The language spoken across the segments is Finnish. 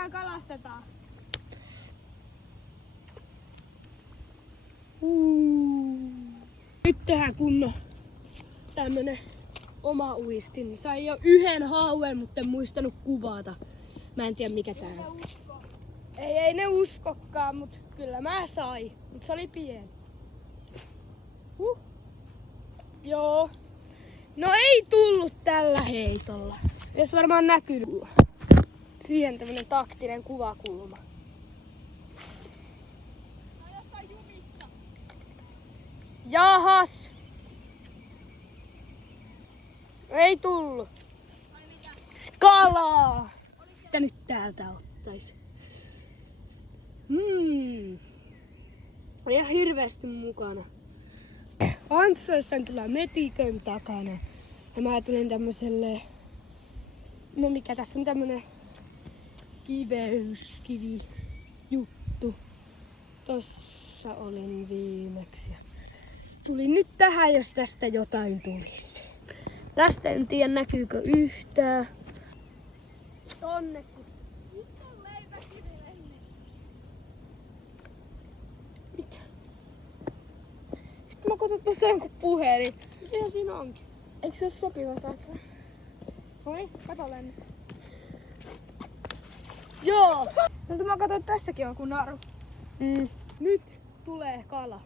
tää kalastetaan. Nyt tehdään kunnon tämmönen oma uistin. Sain jo yhden hauen, mutta en muistanut kuvata. Mä en tiedä mikä tää on. Ei ne uskokkaan, mut kyllä mä sain. Mut se oli pieni. Joo. No ei tullut tällä heitolla. Jos varmaan näkyy. Siihen tämmönen taktinen kuvakulma. Jahas! Ei tullut. Kalaa! Mitä nyt täältä ottais? Ihan hirveästi mukana. Antsuessaan tulee metikön takana. Ja mä tulin tämmöselle... No mikä tässä on tämmönen kiveyskivi juttu. Tossa olin viimeksi. Tulin nyt tähän, jos tästä jotain tulisi. Tästä en tiedä näkyykö yhtään. Tonne. Mitä? Sitten mä katson tuossa jonkun puhelin. Sehän siinä onkin. Eikö se ole sopiva saksa? Oi, kato Lenni. Joo! No mä katson, tässäkin on kun naru. Nyt tulee kala.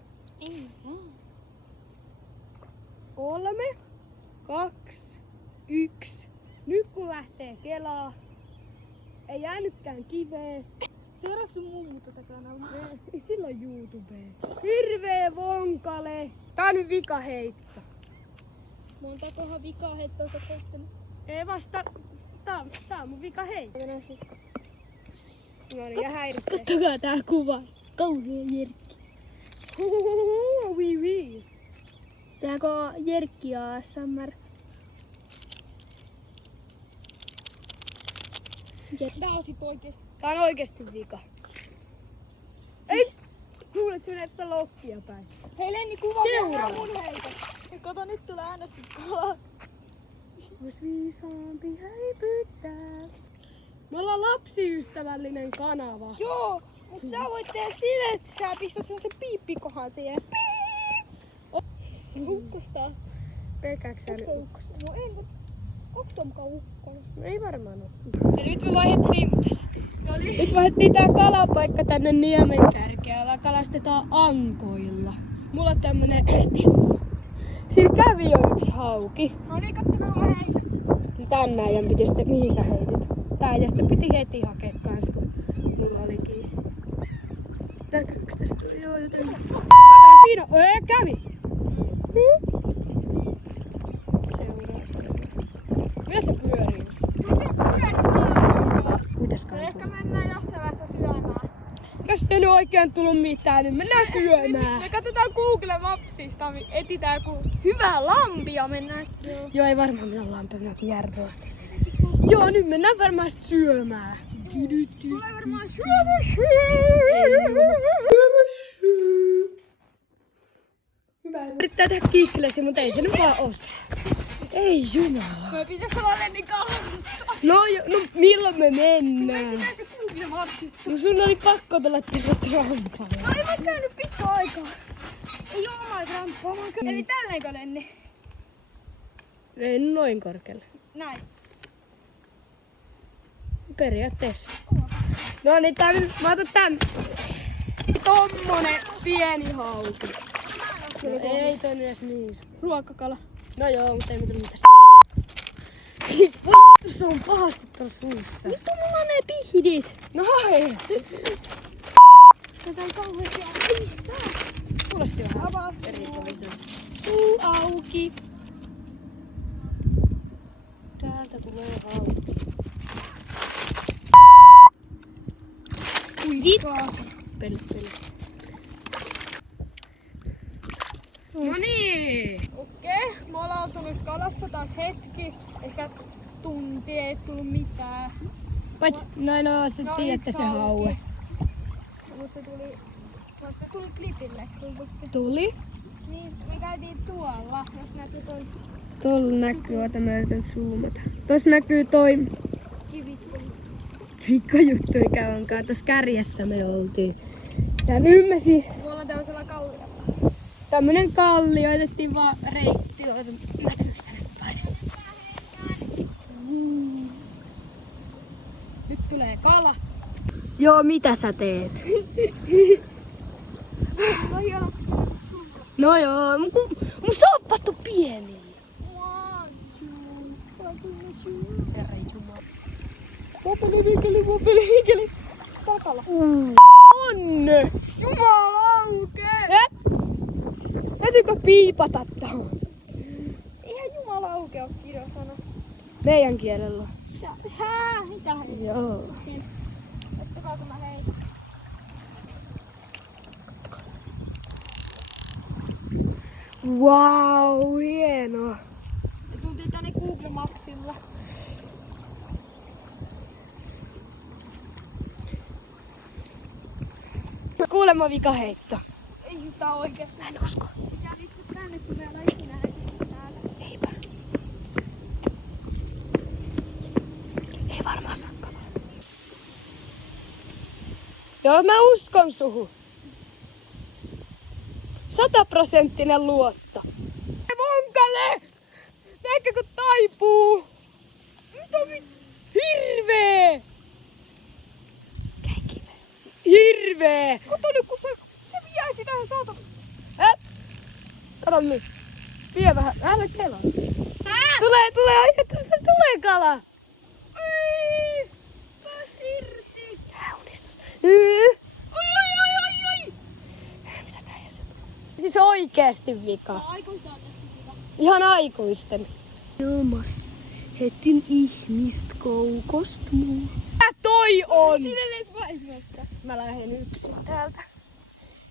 3, 2, 1. Nyt kun lähtee kelaa. Ei jäänytkään kiveä. Seuraavaksi sun mummu tätä kanavaa? Ei sillä on YouTubeen. Hirvee vonkale. Tää on nyt vikaheitto. Montakohan vikaheittoa sä koittanut? Ei vasta. Tää on mun vikaheitto. Mennään sisko. No niin, ja häiritsee. Kattokaa tää kuva. Kauhea Jerkki. Wii. Tääkö Jerkki ASMR? Tää on sit oikeesti. Tää on oikeesti vika. Ei! Kuulet sen, että lokkia päin. Hei Lenni, kuva Seuraava. mun heitä. Kato, nyt tulee äänesti kalaa. Ois viisaampi häipyttää. Me ollaan lapsiystävällinen kanava. Joo, mut sä voit tehdä sille, että sä pistät semmosen piippikohan siihen. Ukkosta. Pelkääksä ne ukkosta? No en, onks toi mukaan ukkonen? No ei varmaan oo. Ja nyt me vaihdettiin tää kalapaikka tänne niemen kärkeen. Ollaan kalastetaan ankoilla. Mulla on tämmönen Siinä kävi jo yksi hauki. No niin, kattokaa mä heitän. Tän äijän piti sitten, mihin sä heitit? Tää äijästä piti heti hakea kans, kun mulla oli kiinni. Näkyykö tästä? Joo, joten... Siinä! Kävi! Mitä se pyörii? No se pyörii. Kuitenkaan Ehkä mennään jossain vaiheessa syömään. Jos ei nyt oikein tullut mitään, niin mennään syömään. Me katsotaan Google Mapsista, etsitään joku hyvä lampi ja mennään. Joo, ei varmaan mennä lampeen, järveä. Joo, nyt mennään varmaan sit syömään. Tulee varmaan Yrittää tehdä kiiklesi, mutta ei se nyt vaan osaa. Ei jumala. me pitäis olla Lennin kalassa. No milloin me Me mennään? pitäis se Google Mapsit. No sun oli pakko tulla tällä trampalla. No ei mä käynyt pitkä aikaa. Ei oo omaa tramppaa, Eli tälleenkö Lenni? Ei noin korkealle. Näin. Periaatteessa. No niin, mä otan tän. Tommonen pieni hauki. No, ei toi edes niin. Ruokakala. No joo, mutta ei mitään mitään. Se on pahasti tuolla suussa. Vittu mulla on ne pihdit. No hei! Tätä on kauheasti ei saa. Kuulosti vähän Avaa erikoisen. Suu auki. Täältä tulee hauki. Kuivikkaa. Peli. No niin! Okei, me ollaan oltu nyt kalassa taas hetki. Ehkä tunti ei tullut mitään. Paitsi, no sä tiedätte se haue. Mut se tuli klipille, eikö tullut? Tuli. Niin, me käytiin tuolla, jos näkyy toi Tuolla näkyy, että mä yritän zoomata. Tossa näkyy toi kivikko. Pikkujuttu, mikä onkaan. Tuossa kärjessä me oltiin. Ja nyt me siis... Me ollaan tällaisella kalliolla. Tämmönen kallio, otettiin vaan reitti, näkyykö tänne päin? Nyt tulee kala. Joo, mitä sä teet? No hieno. No joo, mun soppat on pieni. Herra jumala. Mopelikeli. Takalla. On! Jumalauke! Täytyykö piipata taas? Eihän jumalauke oo kirjasana. Meidän kielellä. Hää? Mitä? Joo. Ottakaa kun mä heitän. Wow, hienoa. Me tultiin tänne Google Mapsilla. Kuulemma vikaheitto. Ei siis tää oikeesti. Mä en usko. Pitää liittyä tänne, kun me ollaan ikinä heitetty täällä. Eipä. Ei varmaan saa kalaa. Joo, mä uskon suhu. 100% luotto. Vonkale! Näetkö kun taipuu? Hirvee! Hirvee! Kato nyt, kun se jäisi tähän saata. Kato nyt. Vie vähän. Älä kelaa. Tulee ajatusta. Tulee kala. Ei! Pääs irti! Kaunistus. Oi! Mitä tää jäsen? Siis oikeesti vika. Aikuista on tässä hyvä. Ihan aikuisten. Ilmas hetin ihmistä koukost muu. Mitä toi on? Siinä edes vaihdossa. Mä lähden yksin täältä.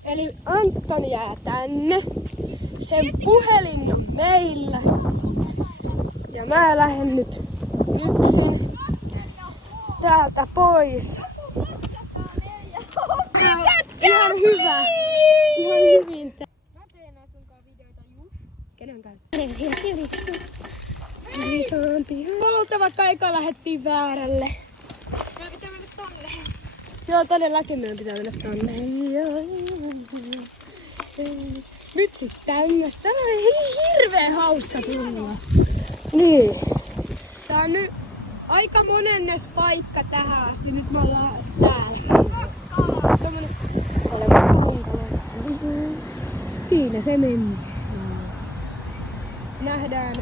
Eli Anton jää tänne. Sen puhelin on meillä. Ja mä lähden nyt yksin täältä pois. Ihan hyvä. Ihan hyvin. Mä teen nää sunkaan videoita just. Kenen kanssa? Polulta vaikka eka lähettiin väärälle. Meidän pitää mennä tonne. Joo, todellakin meidän pitää mennä tonne. Nyt sit tämmöstä. Tää on hirveen hauska tulla. Niin. Tää on nyt aika monennes paikka tähän asti. Nyt me ollaan täällä. Tommonen oleva kunkalo. Siinä se meni. Nähdään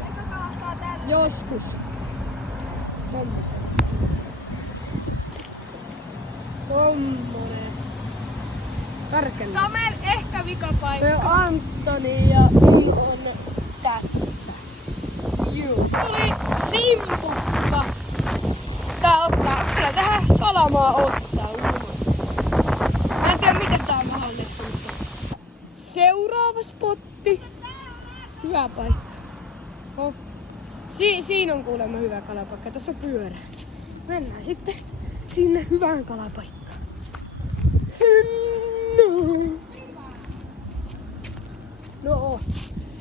joskus tommosen. Tommonen. Tarkemmin. Tää on meillä ehkä vikapaikka. Toi on Antoni ja mun on tässä. Juu. Tuli simpukka. Tää ottaa. Kyllä tähän salamaa ottaa uimaan. Mä en tiedä miten tää on mahdollista. Seuraava spotti. Hyvä paikka. Oh. Siinä on kuulemma hyvä kalapaikka. Tässä on pyörä. Mennään sitten sinne hyvään kalapaikkaan. No.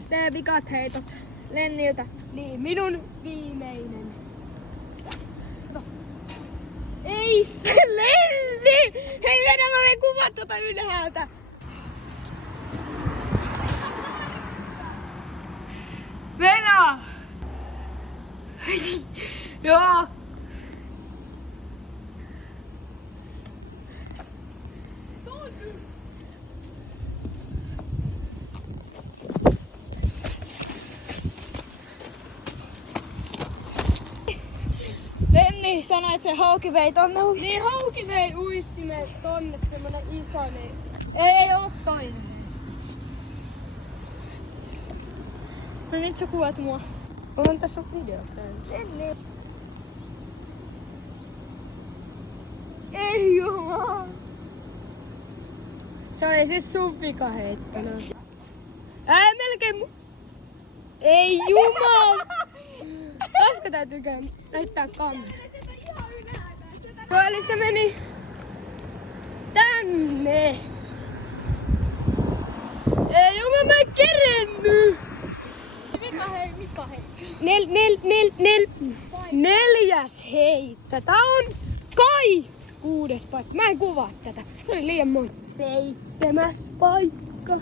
Tee vikat heitot Lenniltä. Niin, minun viimeinen. No. Ei se Lenni! Hei, vedä mä menen kuvat tota ylhäältä. Venä! Joo. Lenni sanoi, että se hauki vei tonne uistimen. Niin hauki vei uistimen tonne semmonen iso, niin ei oo toinen. No nyt sä kuvat mua. Mulla on tässä video käynnissä. Lenni. Ei jumala. Se oli siis sun vikaheittona. Melkein ei jumal! Koska täytyy näyttää kamera. No, eli se meni tänne. Ei jumal, mä en kerenny! Vika hei. Neljäs heitto. Tää on Kai! 6. paikka. Mä en kuvaa tätä. Se oli liian monta. 7. paikka.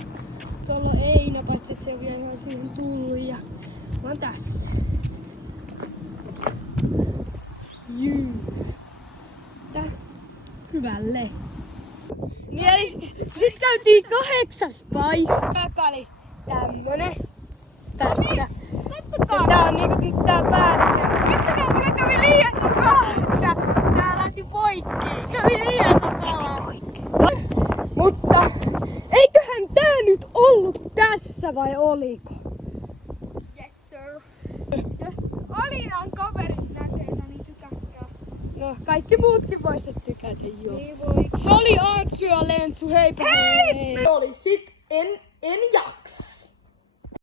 Tuolla on Eino, paitsi että se on vielä ihan siihen tullut. Ja mä oon tässä. Juu. Tää. Hyvälle. Niin eli nyt käytiin 8. paikka, joka oli tämmönen tässä. Ja tää on niinku tää päätös. Kattokaa, mulla kävi liiassa kahta. Tää lähti poikki. Kävi liiassa palaa. Mutta eiköhän tää nyt ollut tässä vai oliko? Yes sir. Jos Alinan kaverit näkee, niin tykätkää. No kaikki muutkin voisit tykätä joo. Niin voi. Se oli Antsu ja Lentsu, heipä hei! Oli sit en jaksa.